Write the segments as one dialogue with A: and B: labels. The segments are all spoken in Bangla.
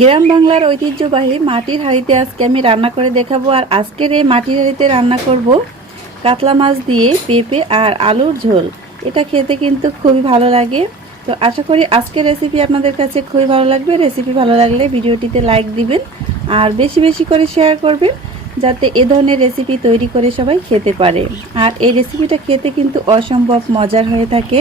A: গ্রাম বাংলার ঐতিহ্যবাহী মাটির হাঁড়িতে আজকে আমি রান্না করে দেখাবো। আর আজকের এই মাটির হাঁড়িতে রান্না করব কাতলা মাছ দিয়ে পেঁপে আর আলুর ঝোল। এটা খেতে কিন্তু খুবই ভালো লাগে। তো আশা করি আজকের রেসিপি আপনাদের কাছে খুবই ভালো লাগবে। রেসিপি ভালো লাগলে ভিডিওটিতে লাইক দিবেন আর বেশি বেশি করে শেয়ার করবেন যাতে এ ধরনের রেসিপি তৈরি করে সবাই খেতে পারে। আর এই রেসিপিটা খেতে কিন্তু অসম্ভব মজার হয়ে থাকে।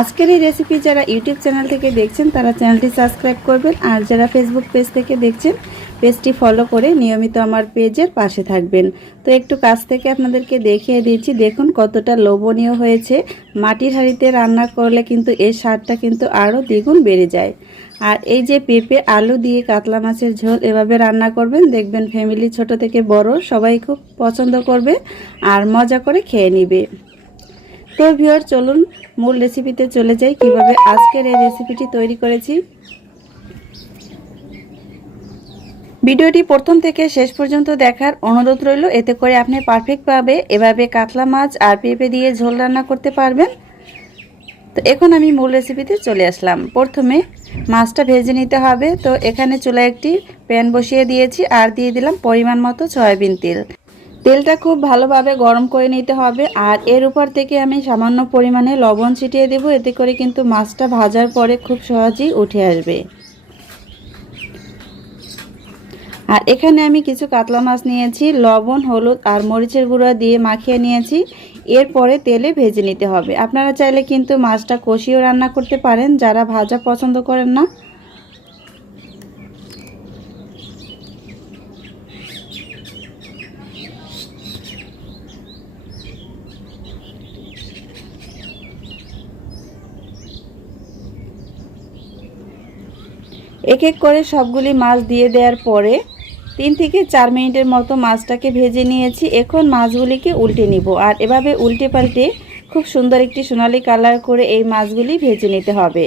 A: আজকের এই রেসিপি যারা ইউটিউব চ্যানেল থেকে দেখছেন, তারা চ্যানেলটি সাবস্ক্রাইব করবেন। আর যারা ফেসবুক পেজ থেকে দেখছেন পেজটি ফলো করে নিয়মিত আমার পেজের পাশে থাকবেন। তো একটু কাছ থেকে আপনাদেরকে দেখিয়ে দিচ্ছি, দেখুন কতটা লোভনীয় হয়েছে। মাটির হাঁড়িতে রান্না করলে কিন্তু এর স্বাদটা কিন্তু আরও দ্বিগুণ বেড়ে যায়। আর এই যে পেঁপে, আলু দিয়ে কাতলা মাছের ঝোল এভাবে রান্না করবেন, দেখবেন ফ্যামিলি ছোট থেকে বড়, সবাই খুব পছন্দ করবে আর মজা করে খেয়ে নিবে। তো ভিওর চলুন মূল রেসিপিতে চলে যাই। কীভাবে আজকের এই রেসিপিটি তৈরি করেছি? ভিডিওটি প্রথম থেকে শেষ পর্যন্ত দেখার অনুরোধ রইল। এতে করে আপনি পারফেক্টভাবে এভাবে কাতলা মাছ আর পেঁপে দিয়ে ঝোল রান্না করতে পারবেন। তো এখন আমি মূল রেসিপিতে চলে আসলাম। প্রথমে মাছটা ভেজে নিতে হবে। তো এখানে চুলায় একটি প্যান বসিয়ে দিয়েছি আর দিয়ে দিলাম পরিমাণ মতো সয়াবিন তেল। তেলটা খুব ভালোভাবে গরম করে নিতে হবে আর এর উপর থেকে আমি সামান্য পরিমাণে লবণ ছিটিয়ে দেব। এতে করে কিন্তু মাছটা ভাজার পরে খুব সহজেই উঠে আসবে। আর এখানে আমি কিছু কাতলা মাছ নিয়েছি, লবণ, হলুদ আর মরিচের গুঁড়া দিয়ে মাখিয়ে নিয়েছি। এরপরে তেলে ভেজে নিতে হবে। আপনারা চাইলে কিন্তু মাছটা কষিয়েও রান্না করতে পারেন, যারা ভাজা পছন্দ করেন না। এক এক করে সবগুলি মাছ দিয়ে দেওয়ার পরে তিন থেকে চার মিনিটের মতো মাছটাকে ভেজে নিয়েছি। এখন মাছগুলিকে উল্টে নিব। আর এভাবে উল্টে পাল্টে খুব সুন্দর একটি সোনালি কালার করে এই মাছগুলি ভেজে নিতে হবে।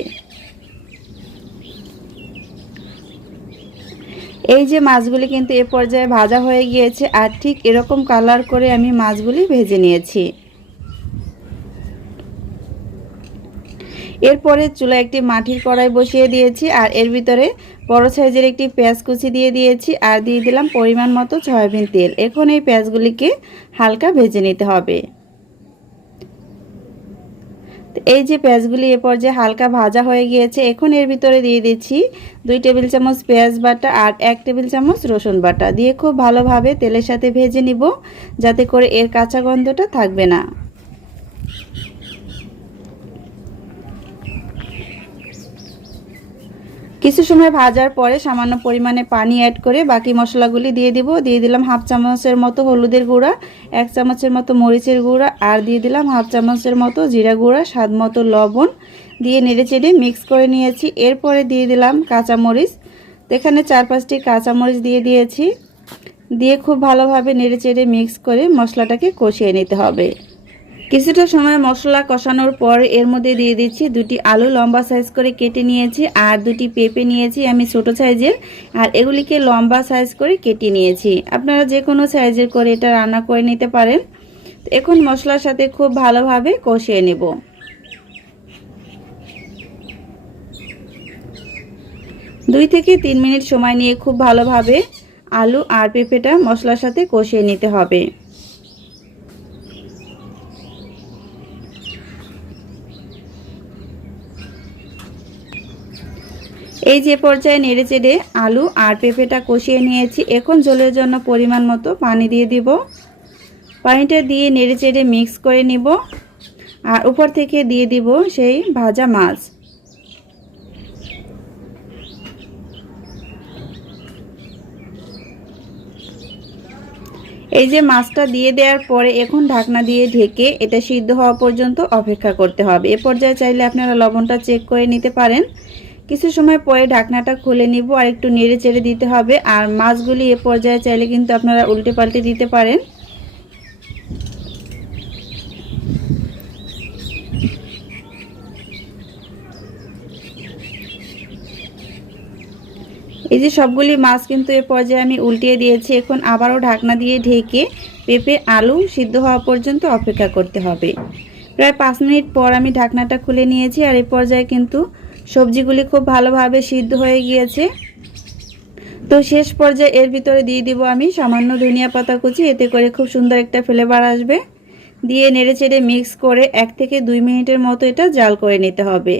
A: এই যে মাছগুলি কিন্তু এ পর্যায়ে ভাজা হয়ে গিয়েছে, আর ঠিক এরকম কালার করে আমি মাছগুলি ভেজে নিয়েছি। এরপরে চুলা একটি মাটির কড়াই বসিয়ে দিয়েছি আর এর ভিতরে বড় সাইজের একটি পেঁয়াজ কুচি দিয়ে দিয়েছি আর দিয়ে দিলাম পরিমাণ মতো সয়াবিন তেল। এখন এই পেঁয়াজগুলিকে হালকা ভেজে নিতে হবে। এই যে পেঁয়াজগুলি এ পর্যায়ে হালকা ভাজা হয়ে গিয়েছে, এখন এর ভিতরে দিয়ে দিচ্ছি দুই টেবিল চামচ পেঁয়াজ বাটা আর এক টেবিল চামচ রসুন বাটা। দিয়ে খুব ভালোভাবে তেলের সাথে ভেজে নিব, যাতে করে এর কাঁচা গন্ধটা থাকবে না। কিছু সময় ভাজার পরে সামান্য পরিমাণে পানি অ্যাড করে বাকি মশলাগুলি দিয়ে দিব। দিয়ে দিলাম হাফ চামচের মতো হলুদের গুঁড়া, এক চামচের মতো মরিচের গুঁড়া আর দিয়ে দিলাম হাফ চামচের মতো জিরা গুঁড়া, স্বাদ মতো লবণ। দিয়ে নেড়ে চেড়ে মিক্স করে নিয়েছি। এরপরে দিয়ে দিলাম কাঁচামরিচ। এখানে চার পাঁচটি কাঁচামরিচ দিয়ে দিয়েছি। দিয়ে খুব ভালোভাবে নেড়ে চেড়ে মিক্স করে মশলাটাকে কষিয়ে নিতে হবে। কিছুটা সময় মশলা কষানোর পর এর মধ্যে দিয়ে দিচ্ছি দুটি আলু লম্বা সাইজ করে কেটে নিয়েছি আর দুটি পেঁপে নিয়েছি আমি ছোট সাইজের আর এগুলিকে লম্বা সাইজ করে কেটে নিয়েছি। আপনারা যে কোনো সাইজের করে এটা রান্না করে নিতে পারেন। এখন মশলার সাথে খুব ভালোভাবে কষিয়ে নেব। দুই থেকে তিন মিনিট সময় নিয়ে খুব ভালোভাবে আলু আর পেঁপেটা মশলার সাথে কষিয়ে নিতে হবে। এই যে পর্যায়ে নেড়ে চেড়ে আলু আর পেঁপেটা কষিয়ে নিয়েছি। এখন জলের জন্য পরিমাণ মতো পানি দিয়ে দিব। পানিটা দিয়ে নেড়ে চেড়ে মিক্স করে নিব। আর উপর থেকে দিয়ে দিব সেই ভাজা মাছ। এই যে মাছটা দিয়ে দেওয়ার পরে এখন ঢাকনা দিয়ে ঢেকে এটা সিদ্ধ হওয়া পর্যন্ত অপেক্ষা করতে হবে। এ পর্যায়ে চাইলে আপনারা লবণটা চেক করে নিতে পারেন। কিছু সময় পরে ঢাকনাটা খুলে নিব, আর একটু নেড়ে চেড়ে দিতে হবে। আর মাছগুলি এ পর্যায়ে চাইলে কিন্তু আপনারা উল্টে পাল্টে দিতে পারেন। এই যে সবগুলি মাছ কিন্তু এ পর্যায়ে আমি উল্টিয়ে দিয়েছি। এখন আবারও ঢাকনা দিয়ে ঢেকে পেঁপে, আলু সিদ্ধ হওয়া পর্যন্ত অপেক্ষা করতে হবে। প্রায় পাঁচ মিনিট পর আমি ঢাকনাটা খুলে নিয়েছি, আর এ পর্যায়ে কিন্তু সবজিগুলি খুব ভালোভাবে সিদ্ধ হয়ে গিয়েছে। তো শেষ পর্যায়ে এর ভিতরে দিয়ে দিব আমি সামান্য ধনিয়া পাতা কুচি, এতে করে খুব সুন্দর একটা ফ্লেভার আসবে। দিয়ে নেড়ে চেড়ে মিক্স করে এক থেকে দুই মিনিটের মতো এটা জাল করে নিতে হবে।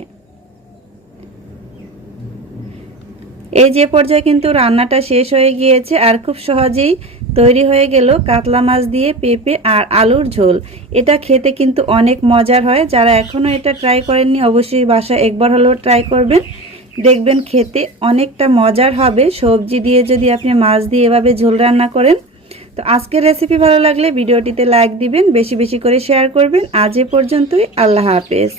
A: এই যে পর্যায়ে কিন্তু রান্নাটা শেষ হয়ে গিয়েছে, আর খুব সহজেই তৈরি হয়ে গেল কাতলা মাছ দিয়ে পেঁপে আর আলুর ঝোল। এটা খেতে কিন্তু অনেক মজার হয়। যারা এখনও এটা ট্রাই করেননি, অবশ্যই বাসায় একবার হলেও ট্রাই করবেন। দেখবেন খেতে অনেকটা মজার হবে। সবজি দিয়ে যদি আপনি মাছ দিয়ে এভাবে ঝোল রান্না করেন, তো আজকের রেসিপি ভালো লাগলে ভিডিওটিতে লাইক দিবেন, বেশি বেশি করে শেয়ার করবেন। আজ এ পর্যন্তই। আল্লাহ হাফেজ।